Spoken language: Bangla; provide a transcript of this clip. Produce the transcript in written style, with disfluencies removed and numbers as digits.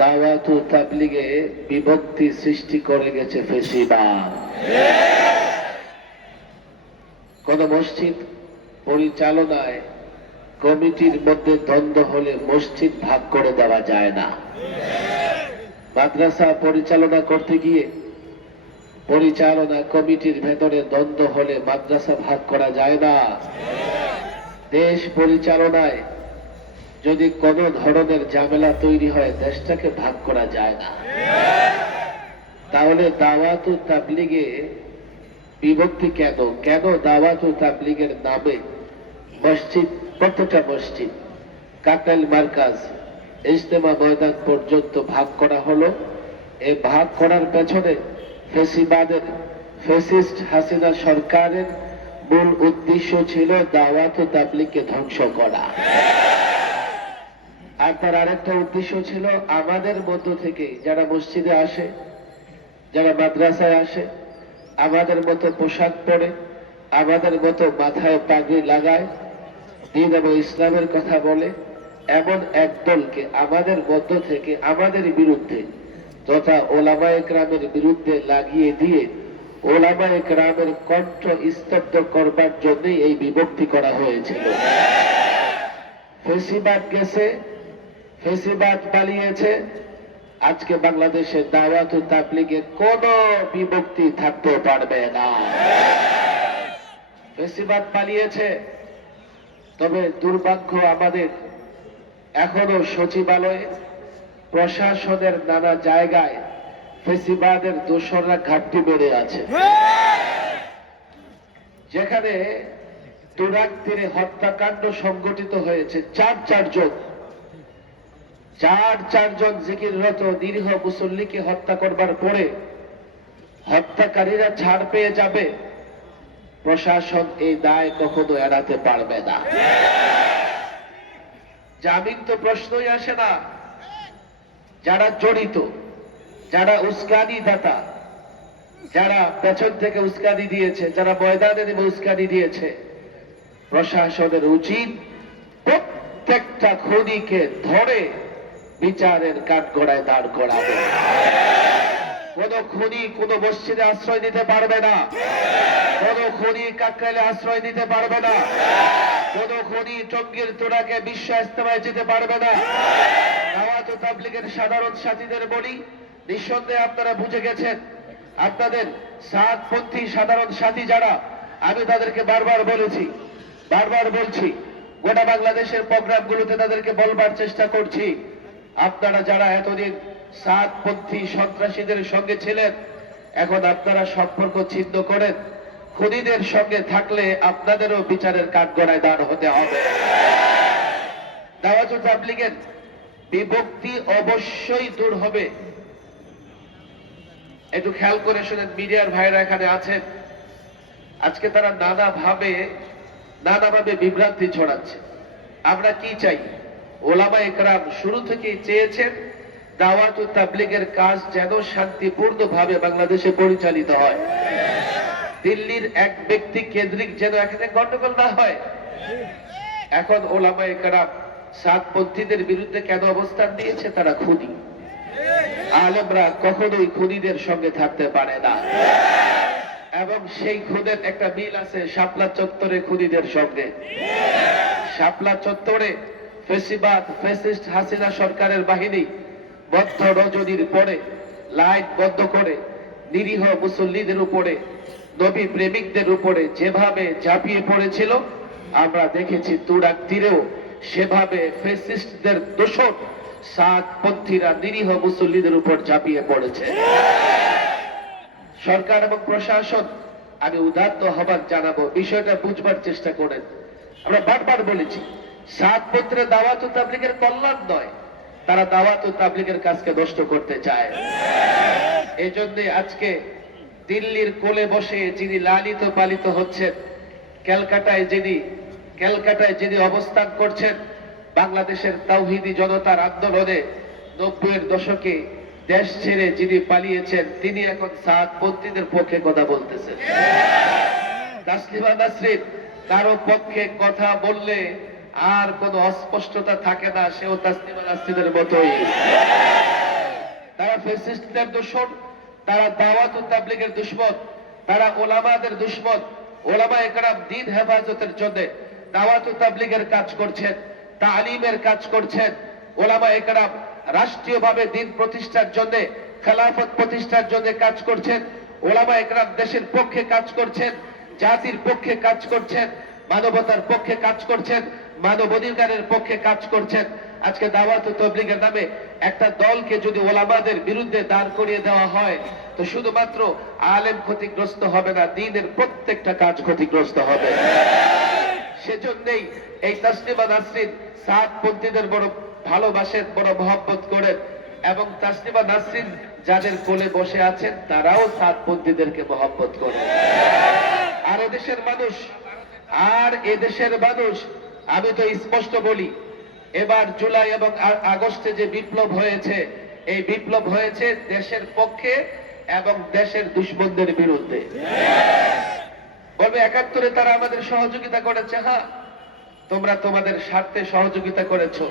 দাওয়াত ও তাবলীগে বিভক্তি সৃষ্টি করে গেছে ফেসিবাদ। কোন মসজিদ পরিচালনায় কমিটির মধ্যে দ্বন্দ্ব হলে মসজিদ ভাগ করে দেওয়া যায় না। মাদ্রাসা পরিচালনা করতে গিয়ে পরিচালনা কমিটির ভেতরে দ্বন্দ্ব হলে মাদ্রাসা ভাগ করা যায় না। দেশ পরিচালনায় যদি কোন ধরনের ঝামেলা তৈরি হয় দেশটাকে ভাগ করা যায় না। তাহলে দাওয়াত ও তাবলীগে বিভক্তি কেন? কেন দাওয়াত ও তাবলীগের নামে মসজিদ, প্রত্যেকটা মসজিদ, কাকরাইল মার্কাজ, ইজতেমা ময়দান পর্যন্ত ভাগ করা হলো? এই ভাগ করার পেছনে ফেসিবাদের, ফ্যাসিস্ট হাসিনা সরকারের মূল উদ্দেশ্য ছিল দাওয়াত ও তাবলীগকে ধ্বংস করা। আর তার আরেকটা উদ্দেশ্য ছিল আমাদের মধ্য থেকে যারা মসজিদে আসে, যারা মাদ্রাসায় আসে, আমাদের মতো পোশাক পরে, আমাদের মতো মাথায় পাগড়ি লাগায়, দ্বীন এবং ইসলামের কথা বলে, এমন এক দলকে আমাদের মধ্য থেকে আমাদের বিরুদ্ধে তথা ওলামায়ে কেরামের বিরুদ্ধে লাগিয়ে দিয়ে ওলামায়ে কেরামের কণ্ঠ স্তব্ধ করবার জন্যই এই বিভক্তি করা হয়েছিল। ফেসিবাদ গেছে, ফেসিবাদ পালিয়েছে। আজকে বাংলাদেশে দাওয়াত ও তাবলীগে কোন বিভক্তি থাকতে পারবে না। ফেসিবাদ পালিয়েছে। তবে দুর্ভাগ্য আমাদের এখনো সচিবালয়ে, প্রশাসনের নানা জায়গায় ফেসিবাদের দোসররা ঘাপটি বেড়ে আছে। যেখানে তুরাগ তীরে হত্যাকাণ্ড সংঘটিত হয়েছে, চারজন জিকিররত নিরীহ মুসল্লিকে হত্যা করবার পরে হত্যাকারীরা ছাড় পেয়ে যাবে, প্রশাসন এই দায় কখনো এড়াতে পারবে না। জামিন তো প্রশ্নই আসে না। যারা জড়িত, যারা উস্কানি দাতা, যারা পেছন থেকে উস্কানি দিয়েছে, যারা ময়দানে নেমে উস্কানি দিয়েছে, প্রশাসনের উচিত প্রত্যেকটা খুনিকে ধরে বিচারের কাঠগড়ায় দাঁড় করাবে। কোন খুনি কোন মসজিদে আশ্রয় নিতে পারবে না, কোন খুনি কাকরাইলে আশ্রয় নিতে পারবে না, কোন খুনি টঙ্গীর তোড়াকে বিশ্ব ইজতেমায় যেতে পারবে না। দাওয়াত ও তাবলীগের সাধারণ সাথীদের বলি, নিঃসন্দেহে আপনারা বুঝে গেছেন, আপনাদের সাতপন্থী সাধারণ সাথী যারা, আমি তাদেরকে বারবার বলছি, গোটা বাংলাদেশের প্রোগ্রামগুলোতে তাদেরকে বলবার চেষ্টা করছি, আপনারা যারা এতদিন সাতপন্থী সন্ত্রাসীদের সঙ্গে ছিলেন, এখন আপনারা সম্পর্ক ছিন্ন করেন। খুনিদের সঙ্গে থাকলে আপনাদেরও বিচারের কাঠগড়ায় দাঁড় হতে হবে। দাওয়াত ও তাবলীগের বিভক্তি অবশ্যই দূর হবে। একটু খেয়াল করে শুনেন, মিডিয়ার ভাইরা এখানে আছেন, আজকে তারা নানাভাবে বিভ্রান্তি ছড়াচ্ছে। আমরা কি চাই? ওলামায়ে কেরাম শুরু থেকেই চেয়েছেন দাওয়াত ও তাবলীগের কাজ যেন শান্তিপূর্ণভাবে বাংলাদেশে পরিচালিত হয়। দিল্লির এক ব্যক্তি কেন্দ্রিক যেন এখানে গন্ডগোল না হয়। এখন ওলামায়ে কেরাম সাতপন্থীদের বিরুদ্ধে কেন অবস্থান নিয়েছে? তারা খুনি। আলেমরা কখনোই খুনিদের সঙ্গে থাকতে পারে না। এবং সেই খুনের একটা মিল আছে শাপলা চত্বরে খুনিদের সঙ্গে। শাপলা চত্বরে ফেসিবাদ, ফ্যাসিস্ট হাসিনা সরকারের বাহিনী মধ্য রজনীর পরে লাইট বন্ধ করে নিরীহ মুসল্লিদের উপরে, নবী প্রেমিকদের উপরে যেভাবে ঝাঁপিয়ে পড়েছিল, আমরা দেখেছি তুরাগ তীরেও সেভাবে ফ্যাসিস্টদের দোসর সাতপন্থীরা নিরীহ মুসল্লিদের উপর ঝাঁপিয়ে পড়েছে। সরকার এবং প্রশাসন, আমি উদাত্ত আহ্বান জানাবো, বিষয়টা বুঝবার চেষ্টা করেন। আমরা বারবার বলেছি, সাতপন্থীরা দাওয়াত ও তাবলীগের কল্যাণ নয়, তারা দাওয়াত ও তাবলীগের কাজকে নষ্ট করতে চায়। এই জন্য আজকে দিল্লির কোলে বসে যিনি লালিত পালিত হচ্ছেন, ক্যালকাটায় যিনি অবস্থান করছেন, বাংলাদেশের তাওহীদি জনতার আন্দোলনে 90-এর দশকে দেশ ছেড়ে যিনি পালিয়েছেন, তিনি এখন সাতপন্থীদের পক্ষে কথা বলতেছেন। তাসলিমা নাসরিন কারো পক্ষে কথা বললে আর কোন অস্পষ্টতা থাকে না, সেও তাসলিমা নাসরিনের মতোই। তারা ফ্যাসিস্টদের দুশমন, তারা দাওয়াত ও তাবলীগের দুশমন, তারা ওলামাদের দুশমন। ওলামা একরাম দ্বীন হেফাজতের জন্য দাওয়াত ও তাবলীগের কাজ করছেন, তালিমের কাজ করছেন। ওলামা একরাম রাষ্ট্রীয়ভাবে দ্বীন প্রতিষ্ঠার জন্য, খেলাফত প্রতিষ্ঠার জন্য কাজ করছেন। ওলামা একরাম দেশের পক্ষে কাজ করছেন, জাতির পক্ষে কাজ করছেন, মানবতার পক্ষে কাজ করছেন, মানবাধিকারের পক্ষে কাজ করছেন। আজকে দাওয়াত ও তাবলীগের নামে একটা দলকে যদি ওলামাদের বিরুদ্ধে দাঁড় করিয়ে দেওয়া হয়, তো শুধুমাত্র আলেম ক্ষতিগ্রস্ত হবে না, দ্বীনের প্রত্যেকটা কাজ ক্ষতিগ্রস্ত হবে। সেজন্যই এই তাসলিমা নাসরিন সাতপন্থীদের বড় ভালোবাসেন, বড় মহব্বত করেন, এবং তাসলিমা নাসরিন যাদের কোলে বসে আছেন তারাও সাতপন্থীদেরকে মহব্বত করেন। আর এদেশের মানুষ আমি তো স্পষ্ট বলি, এবার জুলাই এবং আগস্টে যে বিপ্লব হয়েছে, এই বিপ্লব হয়েছে দেশের পক্ষে এবং দেশের দুশমনদের বিরুদ্ধে। বলবে ৭১-এ তারা আমাদের সহযোগিতা করেছে, হ্যাঁ তোমরা তোমাদের স্বার্থে সহযোগিতা করেছো,